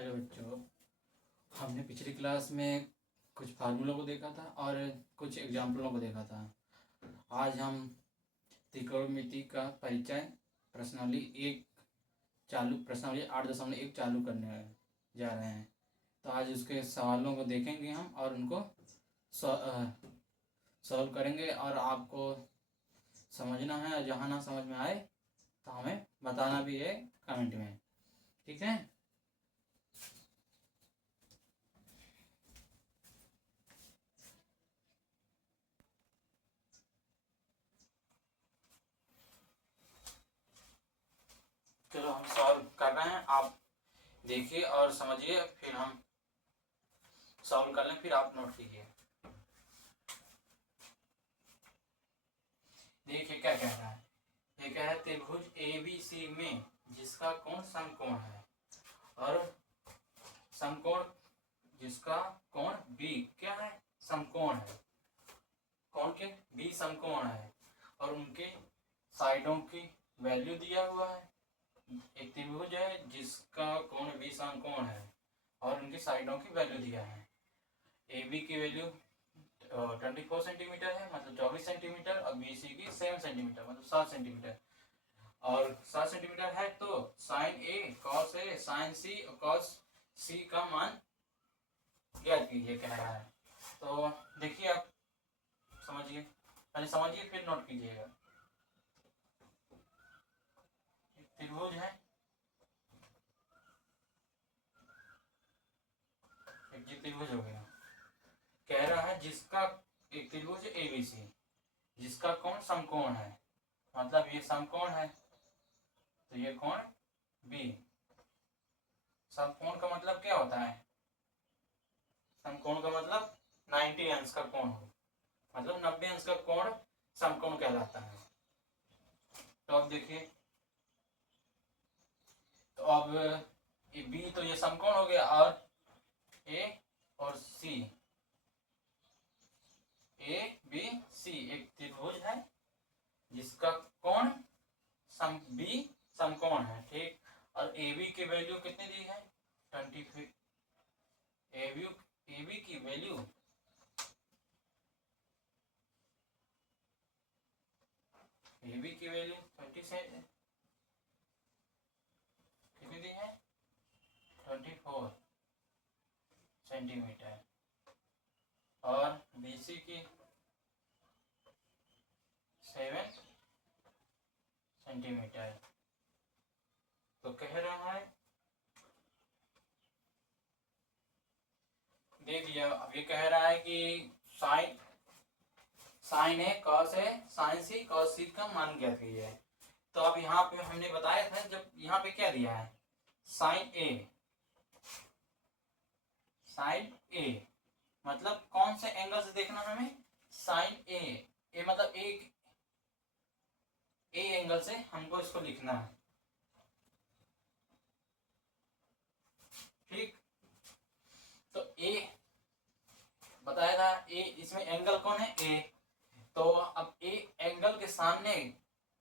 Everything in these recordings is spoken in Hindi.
हेलो बच्चों, हमने पिछली क्लास में कुछ फार्मूलों को देखा था और कुछ एग्जाम्पलों को देखा था। आज हम त्रिकोणमिति का परिचय प्रश्नावली 8.1 चालू करने जा रहे हैं। तो आज उसके सवालों को देखेंगे हम और उनको सॉल्व करेंगे और आपको समझना है और जहाँ ना समझ में आए तो हमें बताना भी है कमेंट में, ठीक है। चलो हम सॉल्व कर रहे हैं, आप देखिए और समझिए, फिर हम सॉल्व कर लें, फिर आप नोट कीजिए। देखिए क्या कह रहा है, ये कह रहा है त्रिभुज ABC में जिसका कोण समकोण है और समकोण जिसका कोण B क्या है, समकोण है, कोण के B समकोण है और उनके साइडों की वैल्यू दिया हुआ है। एक त्रिभुज है जिसका कोण B समकोण है और उनकी साइडों की वैल्यू दिया है। AB की वैल्यू 24 सेंटीमीटर है, मतलब 24 सेंटीमीटर, और BC की 7 सेंटीमीटर, मतलब 7 सेंटीमीटर। और 7 सेंटीमीटर है तो sine A cos A sine C और कॉस C का मान ज्ञात कीजिए कह रहा है। तो देखिए, आप समझिए, पहले समझिए फिर नोट कीजिएगा। त्रिभुज है, एक जी त्रिभुज हो गया, कह रहा है जिसका एक त्रिभुज ABC जिसका कोण समकोण है, मतलब ये समकोण है तो ये कोण B। समकोण का मतलब क्या होता है, समकोण का मतलब 90 अंश का कोण हो, मतलब 90 अंश का कोण समकोण कहलाता है। तो अब देखिए, तो अब ये B तो ये समकोण हो गया और A और C, ABC एक त्रिभुज है जिसका कोण B समकोण है, ठीक। और AB की वैल्यू कितनी दी है, 25। AB की वैल्यू AB की वैल्यू 20 कितनी दी है, 24 सेंटीमीटर, और BC की 7 सेंटीमीटर। तो कह रहा है, देखिए अब ये कह रहा है कि sine A cos A sine C cos C का मान ज्ञात कीजिए। तो अब यहाँ पे हमने बताया था, जब यहाँ पे क्या दिया है, साइन A मतलब कौन से एंगल से देखना है हमें, साइन A मतलब एक A एंगल से हमको इसको लिखना है, ठीक। तो A बताया था, A इसमें एंगल कौन है, A। तो अब A एंगल के सामने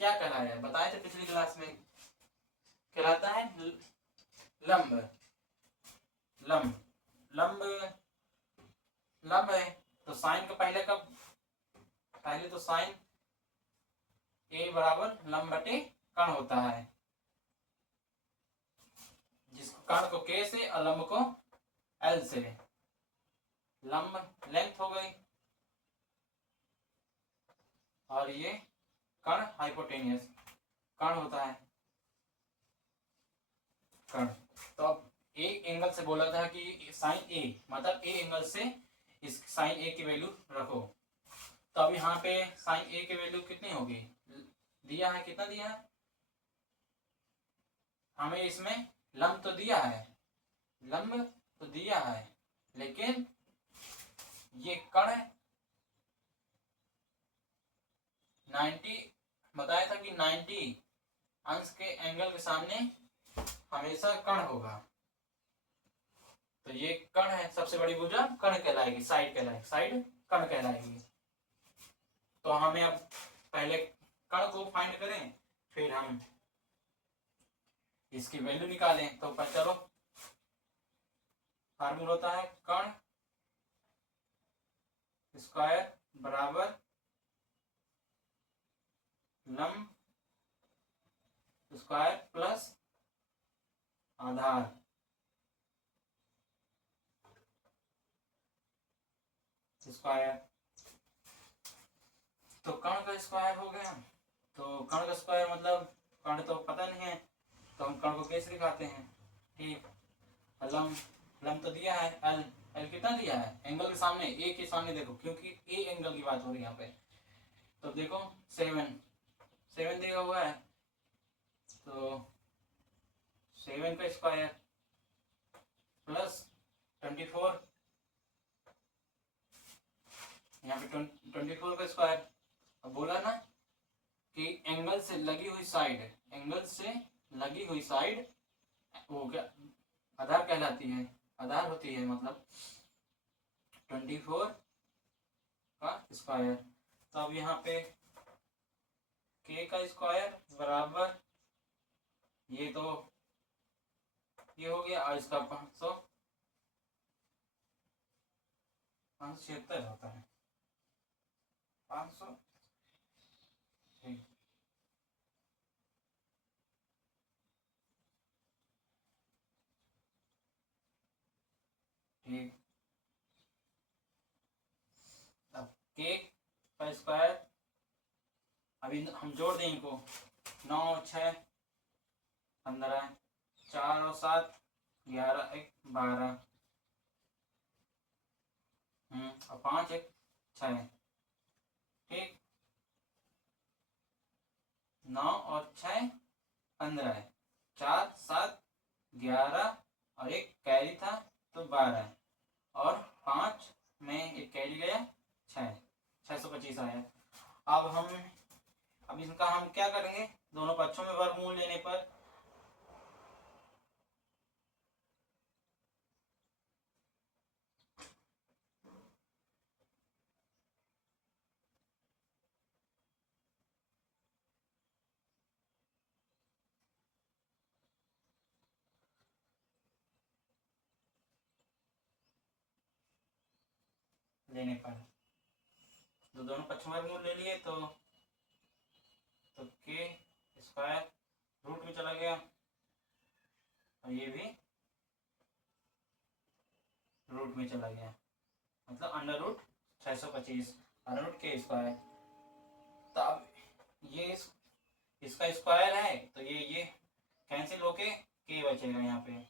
क्या कहलाया है, बताए थे पिछली क्लास में, कहलाता है लंब। लंब लंब लंब है, तो साइन का पहले तो साइन A बराबर लंब बटे कर्ण होता है, जिसको कर्ण को K से और लंब को L से, लंब लेंथ हो गई और ये कर्ण हाइपोटेनियस कर्ण होता है, कर्ण। तो अब एक एंगल से बोला था कि साइन A मतलब A एंगल से इस साइन A की वैल्यू रखो। तो अब यहाँ पे साइन A की वैल्यू कितनी होगी, दिया है, कितना दिया है हमें, इसमें लंब तो दिया है, लंब तो दिया है, लेकिन ये कर्ण 90 बताया था कि 90 अंश के एंगल के सामने हमेशा कर्ण होगा। तो ये कर्ण है, सबसे बड़ी भुजा कर्ण कहलाएगी, साइड कहलाएगी, साइड कर्ण कहलाएगी। तो हमें अब पहले कर्ण को फाइंड करें, फिर हम इसकी वैल्यू निकालें। तो चलो फार्मूला होता है कण स्क्वायर बराबर लंब स्क्वायर प्लस आधार स्क्वायर। तो कण का स्क्वायर हो गया। तो कण का स्क्वायर मतलब कण तो पता नहीं है, तो हम कण को कैसे दिखाते हैं? ठीक, लंब, लंब तो दिया है एल, एल कितना दिया है? एंगल के सामने, ए के सामने देखो, क्योंकि ए एंगल की बात हो रही है यहाँ पे। तो देखो 7, 7 दिया हुआ है, तो 7 का स्क्वायर प्लस 24, यहाँ पे 24 का स्क्वायर। अब बोला ना कि एंगल से लगी हुई साइड, एंगल से लगी हुई साइड वो क्या आधार कहलाती है, आधार होती है, मतलब 24 का स्क्वायर। तो अब यहाँ पे k का स्क्वायर बराबर ये तो ये हो गया, और इसका 576 होता है, 500। ठीक, ठीक। अब k का स्क्वायर, अभी हम जोड़ दें इनको, 9 6 15, 4 और 7 11 1 12, और 5 1 6। ठीक, 9 और 6 15, 4 7 11 और एक कैरी था तो 12, और 5 में एक कैरी गया 6, 625 आया। अब इनका हम क्या करेंगे? दोनों पक्षों में वर्गमूल लेने पर तो दोनों पक्षों में वर्गमूल ले लिए, तो के स्क्वायर रूट में चला गया, और ये भी रूट में चला गया, मतलब अंडर रूट 625 अंडर रूट के स्क्वायर। तो अब ये इसका स्क्वायर है, तो ये कैंसिल होके के बचेगा यहाँ पे,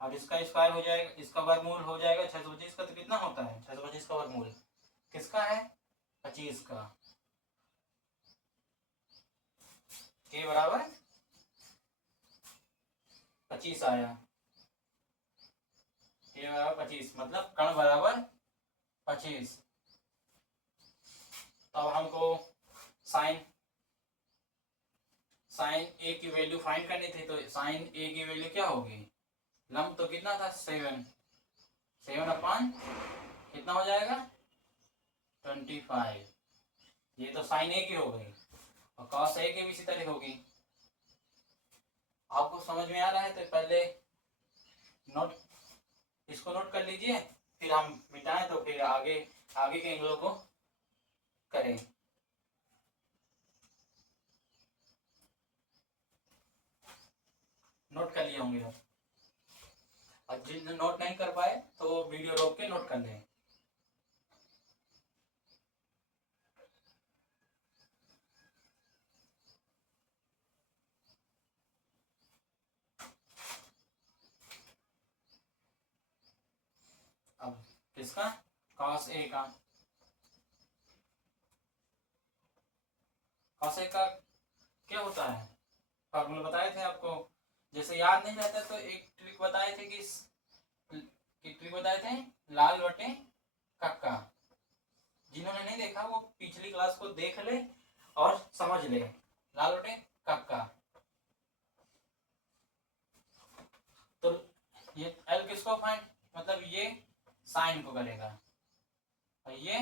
और इसका स्क्वायर हो जाएगा, इसका वर्गमूल हो जाएगा 625 का। तो कितना होता है 625 का वर्गमूल? किसका है? 25 का। के बराबर 25 आया, के बराबर 25, मतलब कण बराबर 25। तो अब हमको साइन ए की वैल्यू फाइंड करनी थी, तो साइन ए की वैल्यू क्या होगी? लंब तो कितना था? 7, 7 अपॉन कितना हो जाएगा? 25। ये तो साइन ए की हो गई, और कॉस ए की भी इसी तरह होगी। आपको समझ में आ रहा है? तो पहले नोट, इसको नोट कर लीजिए, फिर हम मिटाएं तो फिर आगे के एंगलों को करें। नोट कर लिए होंगे आप, और जिन नोट नहीं कर पाए तो वीडियो रोक के नोट कर लें। अब किसका? कॉस ए का। कॉस ए का क्या होता है? फॉर्मूला बताए थे आपको, जैसे याद नहीं रहता तो एक ट्रिक बताए थे कि ट्रिक बताए थे, लाल बटे कक्का। जिन्होंने नहीं देखा वो पिछली क्लास को देख ले और समझ ले। लाल बटे कक्का, तो ये एल किसको फाइंड, मतलब ये साइन को करेगा, और ये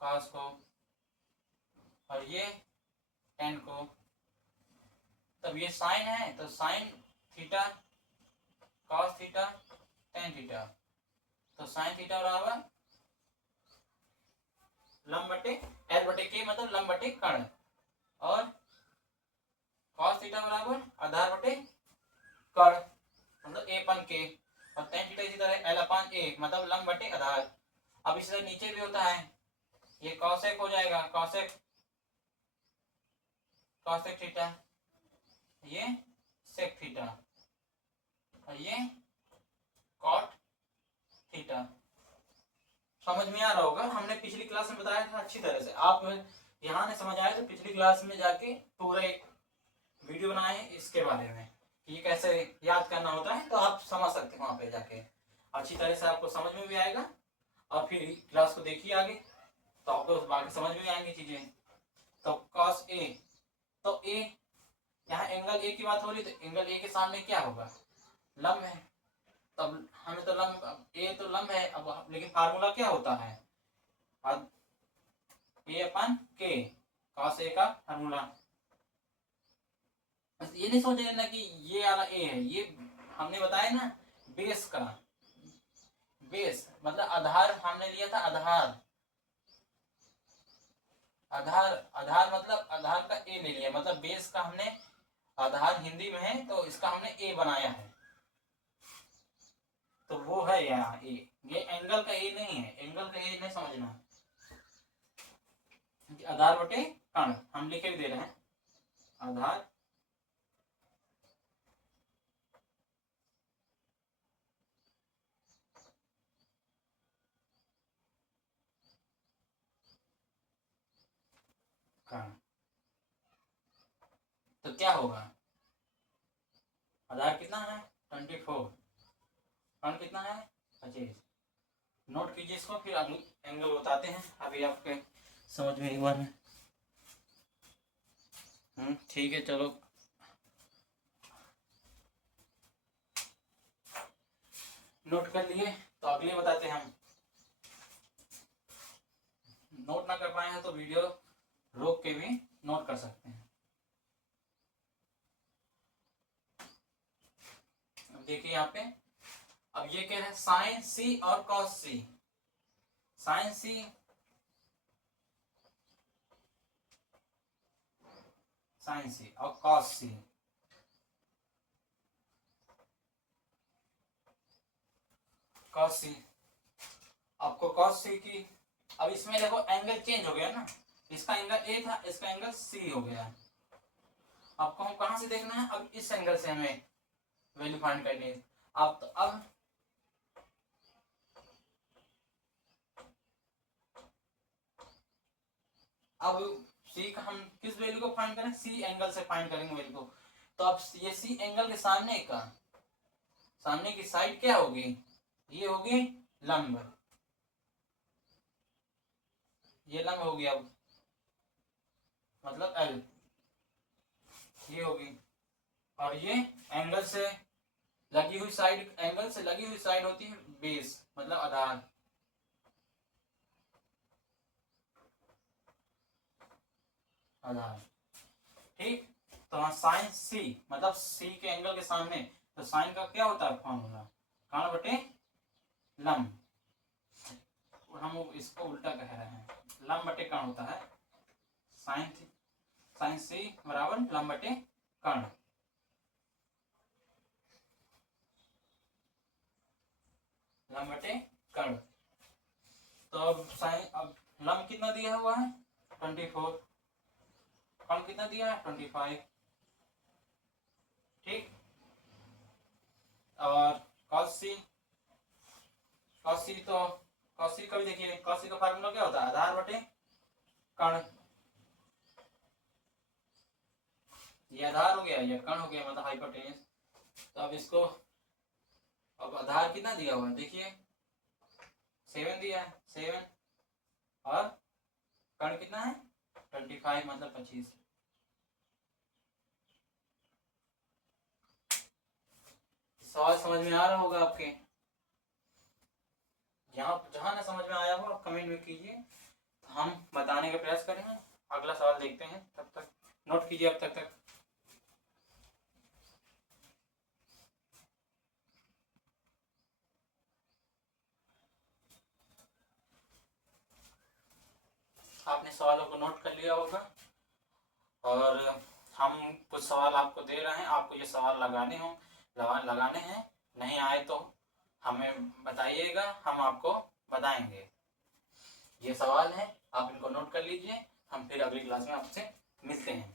कॉस को, और ये टेन को। तब ये साइन है तो sine theta cos theta tan theta, तो साइन थीटा बराबर लंब बटे एल बटे के मतलब लंब बटे कर्ण, और कॉस थीटा बराबर आधार बटे कर्ण मतलब ए अपन के, और टेन थीटा इसी तरह एल अपन ए मतलब लंब बटे आधार। अब इसी तरह नीचे भी होता है, ये कॉसेक हो जाएगा, कॉसेक कॉसेक थीटा, ये सेक थीटा, और ये कॉट थीटा। समझ में आ रहा होगा, हमने पिछली क्लास में बताया था अच्छी तरह से। आप यहाँ नहीं समझ आए तो पिछली क्लास में जाके पूरा एक वीडियो बनाए हैं इसके बारे में कि ये कैसे याद करना होता है, तो आप समझ सकते हैं वहां पे जाके, अच्छी तरह से आपको समझ में भी आएगा। और फिर क्लास को देखिए आगे तो आपको बाकी समझ में आएंगी चीजें। तो cos A, तो A यहाँ एंगल ए की बात हो रही, तो एंगल ए के सामने क्या होगा, लंब है, तब हमें तो लंब ए तो लंब है अब, लेकिन फार्मूला क्या होता है, ए अपन के, cos A का फार्मूला। ये नहीं सोच लेना कि ये वाला ए है, ये हमने बताया ना बेस का, बेस मतलब आधार हमने लिया था, आधार आधार आधार मतलब आधार का ए ले लिया, मतलब बेस का हमने आधार हिंदी में है तो इसका हमने ए बनाया है, तो वो है यहाँ ए, ये एंगल का ए नहीं है, एंगल का ए नहीं समझना, आधार बटे कर्ण हम लिखे भी दे रहे हैं, आधार कर्ण। तो क्या होगा, आधार कितना है 24, कर्ण कितना है 25। नोट कीजिए इसको, फिर एंगल बताते हैं अभी आपके समझ में एक बार। ठीक है चलो, नोट कर लिए तो अगले बताते हैं हम। नोट ना कर पाए हैं तो वीडियो रोक के भी नोट कर सकते हैं। अब देखिए यहाँ पे, अब ये कह रहे हैं साइन सी और कॉस सी, साइन सी साइन सी और कॉस सी, कॉस सी, आपको कॉस सी की, अब इसमें देखो एंगल चेंज हो गया ना, इसका एंगल ए था, इसका एंगल सी हो गया। आपको हम कहां से देखना है, अब इस एंगल से हमें वैल्यू फाइंड करनी है। अब तो अब सी का हम किस वैल्यू को फाइंड करें, सी एंगल से फाइंड करेंगे वैल्यू को। तो अब ये सी एंगल के सामने का, सामने की साइड क्या होगी, ये होगी लंब, ये लंब होगी, अब मतलब एल ये होगी, और ये एंगल से लगी हुई साइड, एंगल से लगी हुई साइड होती है बेस मतलब आधार, आधार ठीक। तो साइन सी मतलब सी के एंगल के सामने, तो साइन का क्या होता है फॉर्मूला, कर्ण बटे लंब, हम इसको उल्टा कह रहे हैं, लंब बटे कर्ण होता है, साइन सी बराबर लंब बटे कर्ण, लंब बटे कर्ण। तो अब साइन, अब लंब कितना दिया हुआ है 24, कर्ण कितना दिया है 25, ठीक। और cos c, cos c तो cos c का भी देखिए, cos c का फार्मूला क्या होता है, आधार बटे कर्ण, ये आधार हो गया, ये कर्ण हो गया मतलब हाइपोटेन्यूज। तो अब इसको, अब आधार कितना दिया हुआ है देखिए 7 दिया है, 7, और कर्ण कितना है 25 मतलब 25। सवाल समझ में आ रहा होगा आपके, जहां ना समझ में आया हो आप कमेंट में कीजिए, हम बताने का प्रयास करेंगे। अगला सवाल देखते हैं, तब तक नोट कीजिए अब तक। आपने सवालों को नोट कर लिया होगा और हम कुछ सवाल आपको दे रहे हैं, आपको ये सवाल लगाने हैं। नहीं आए तो हमें बताइएगा, हम आपको बताएंगे। ये सवाल है, आप इनको नोट कर लीजिए। हम फिर अगली क्लास में आपसे मिलते हैं।